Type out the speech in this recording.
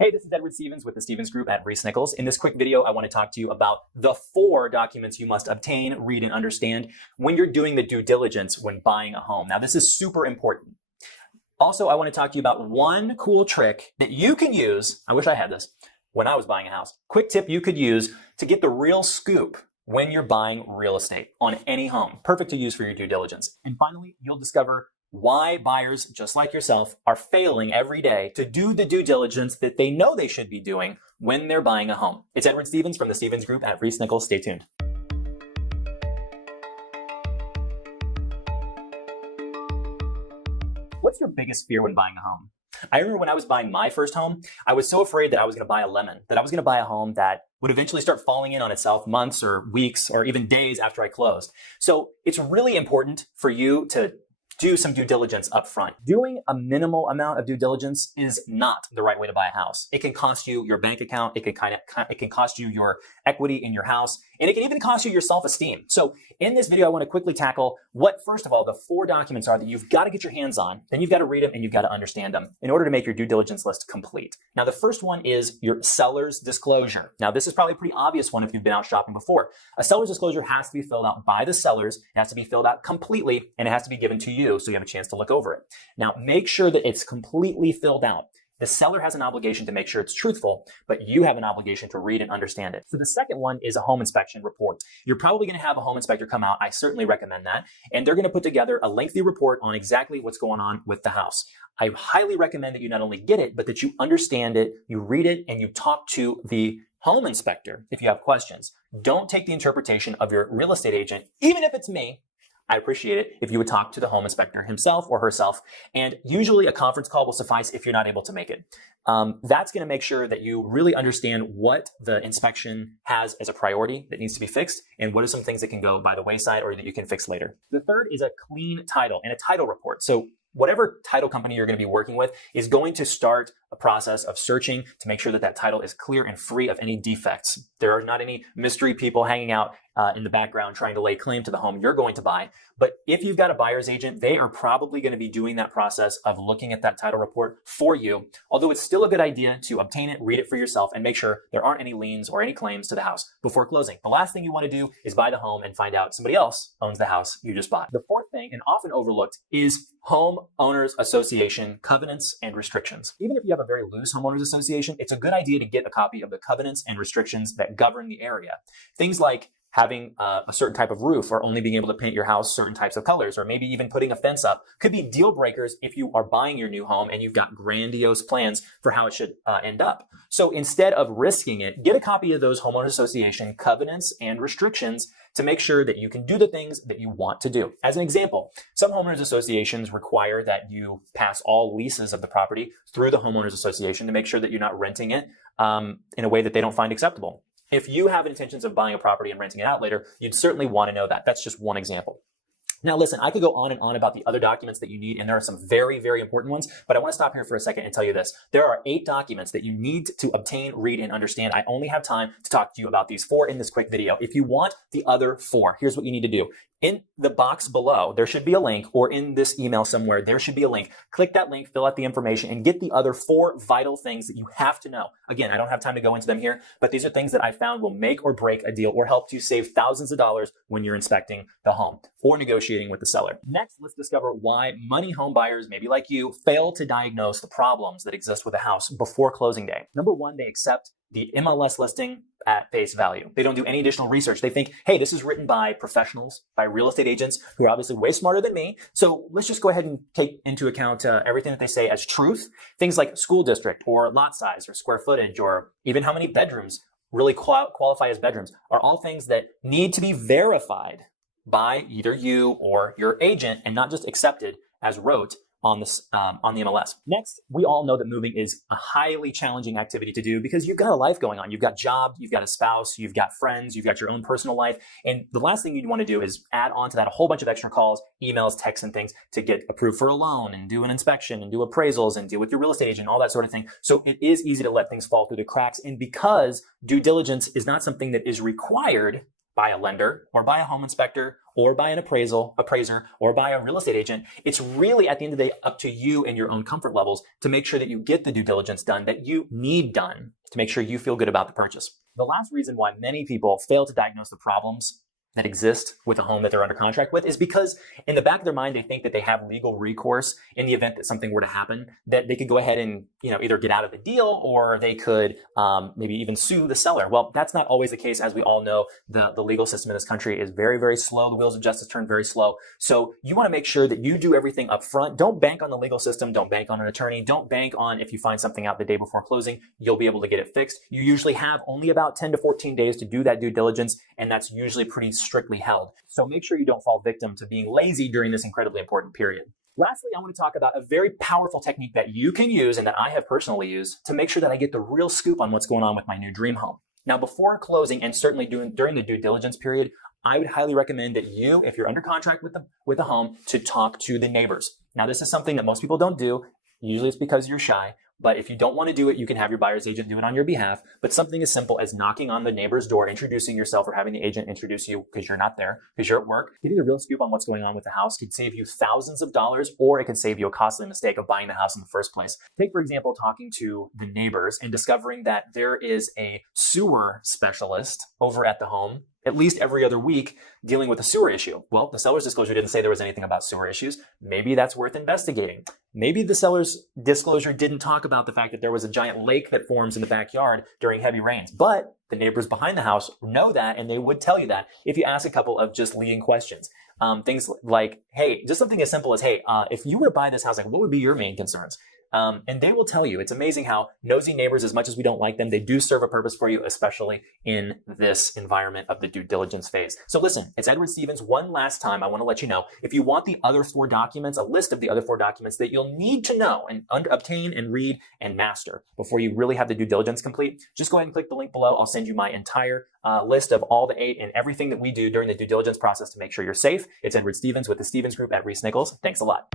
Hey, this is Edward Stevens with the Stevens Group at Reese Nichols. In this quick video, I want to talk to you about the 4 documents you must obtain, read, and understand when you're doing the due diligence when buying a home. Now, this is super important. Also, I want to talk to you about one cool trick that you can use. I wish I had this when I was buying a house. Quick tip you could use to get the real scoop when you're buying real estate on any home. Perfect to use for your due diligence. And finally, you'll discover why buyers, just like yourself, are failing every day to do the due diligence that they know they should be doing when they're buying a home. It's Edward Stevens from the Stevens Group at Reese Nichols. Stay tuned. What's your biggest fear when buying a home? I remember when I was buying my first home, I was so afraid that I was going to buy a lemon, that I was going to buy a home that would eventually start falling in on itself months or weeks or even days after I closed. So it's really important for you to do some due diligence up front. Doing a minimal amount of due diligence is not the right way to buy a house. It can cost you your bank account. It can cost you your equity in your house, and it can even cost you your self-esteem. So in this video, I want to quickly tackle what, first of all, the 4 documents are that you've got to get your hands on, then you've got to read them and you've got to understand them in order to make your due diligence list complete. Now, the first one is your seller's disclosure. Now, this is probably a pretty obvious one if you've been out shopping before. A seller's disclosure has to be filled out by the sellers. It has to be filled out completely, and it has to be given to you so you have a chance to look over it. Now, make sure that it's completely filled out. The seller has an obligation to make sure it's truthful, but you have an obligation to read and understand it. So the second one is a home inspection report. You're probably going to have a home inspector come out. I certainly recommend that. And they're going to put together a lengthy report on exactly what's going on with the house. I highly recommend that you not only get it, but that you understand it, you read it, and you talk to the home inspector if you have questions. Don't take the interpretation of your real estate agent, even if it's me. I appreciate it if you would talk to the home inspector himself or herself, and usually a conference call will suffice if you're not able to make it. That's going to make sure that you really understand what the inspection has as a priority that needs to be fixed, and what are some things that can go by the wayside or that you can fix later. The third is a clean title and a title report. So whatever title company you're going to be working with is going to start a process of searching to make sure that that title is clear and free of any defects. There are not any mystery people hanging out in the background trying to lay claim to the home you're going to buy. But if you've got a buyer's agent, they are probably going to be doing that process of looking at that title report for you. Although it's still a good idea to obtain it, read it for yourself, and make sure there aren't any liens or any claims to the house before closing. The last thing you want to do is buy the home and find out somebody else owns the house you just bought. The fourth thing, and often overlooked, is home owners association covenants and restrictions. Even if you have a very loose homeowners association, it's a good idea to get a copy of the covenants and restrictions that govern the area. Things like having a certain type of roof, or only being able to paint your house certain types of colors, or maybe even putting a fence up, could be deal breakers if you are buying your new home and you've got grandiose plans for how it should end up. So instead of risking it, get a copy of those homeowners association covenants and restrictions to make sure that you can do the things that you want to do. As an example, some homeowners associations require that you pass all leases of the property through the homeowners association to make sure that you're not renting it in a way that they don't find acceptable. If you have intentions of buying a property and renting it out later, you'd certainly want to know that. That's just one example. Now, listen, I could go on and on about the other documents that you need, and there are some very, very important ones, but I want to stop here for a second and tell you this. There are 8 documents that you need to obtain, read, and understand. I only have time to talk to you about these 4 in this quick video. If you want the other 4, here's what you need to do. In the box below, there should be a link, or in this email somewhere, there should be a link. Click that link, fill out the information, and get the other 4 vital things that you have to know. Again, I don't have time to go into them here, but these are things that I found will make or break a deal or help you save thousands of dollars when you're inspecting the home or negotiating with the seller. Next, let's discover why money home buyers, maybe like you, fail to diagnose the problems that exist with a house before closing day. Number 1, they accept the MLS listing at face value. They don't do any additional research. They think, hey, this is written by professionals, by real estate agents who are obviously way smarter than me. So let's just go ahead and take into account everything that they say as truth. Things like school district or lot size or square footage or even how many bedrooms really qualify as bedrooms are all things that need to be verified by either you or your agent and not just accepted as rote on the MLS. Next, we all know that moving is a highly challenging activity to do because you've got a life going on. You've got a job, you've got a spouse, you've got friends, you've got your own personal life. And the last thing you'd want to do is add on to that a whole bunch of extra calls, emails, texts, and things to get approved for a loan and do an inspection and do appraisals and deal with your real estate agent, all that sort of thing. So it is easy to let things fall through the cracks. And because due diligence is not something that is required by a lender or by a home inspector or by an appraiser, or by a real estate agent. It's really at the end of the day up to you and your own comfort levels to make sure that you get the due diligence done that you need done to make sure you feel good about the purchase. The last reason why many people fail to diagnose the problems that exist with a home that they're under contract with is because in the back of their mind, they think that they have legal recourse in the event that something were to happen, that they could go ahead and, either get out of the deal or they could maybe even sue the seller. Well, that's not always the case. As we all know, the legal system in this country is very, very slow. The wheels of justice turn very slow. So you want to make sure that you do everything up front. Don't bank on the legal system. Don't bank on an attorney. Don't bank on if you find something out the day before closing, you'll be able to get it fixed. You usually have only about 10 to 14 days to do that due diligence, and that's usually pretty strictly held. So make sure you don't fall victim to being lazy during this incredibly important period. Lastly, I want to talk about a very powerful technique that you can use and that I have personally used to make sure that I get the real scoop on what's going on with my new dream home. Now, before closing and certainly during the due diligence period, I would highly recommend that you, if you're under contract with the home, to talk to the neighbors. Now, this is something that most people don't do. Usually it's because you're shy. But if you don't want to do it, you can have your buyer's agent do it on your behalf. But something as simple as knocking on the neighbor's door, introducing yourself, or having the agent introduce you because you're not there, because you're at work, getting the real scoop on what's going on with the house could save you thousands of dollars, or it could save you a costly mistake of buying the house in the first place. Take, for example, talking to the neighbors and discovering that there is a sewer specialist over at the home at least every other week dealing with a sewer issue. Well, the seller's disclosure didn't say there was anything about sewer issues. Maybe that's worth investigating. Maybe the seller's disclosure didn't talk about the fact that there was a giant lake that forms in the backyard during heavy rains. But the neighbors behind the house know that, and they would tell you that if you ask a couple of just leading questions. Things like, hey, just something as simple as, hey, if you were to buy this house, like, what would be your main concerns? And they will tell you. It's amazing how nosy neighbors, as much as we don't like them, they do serve a purpose for you, especially in this environment of the due diligence phase. So listen, it's Edward Stevens. One last time, I want to let you know, if you want the other 4 documents, a list of the other 4 documents that you'll need to know and obtain and read and master before you really have the due diligence complete, just go ahead and click the link below. I'll send you my entire list of all the 8 and everything that we do during the due diligence process to make sure you're safe. It's Edward Stevens with the Stevens Group at Reese Nichols. Thanks a lot.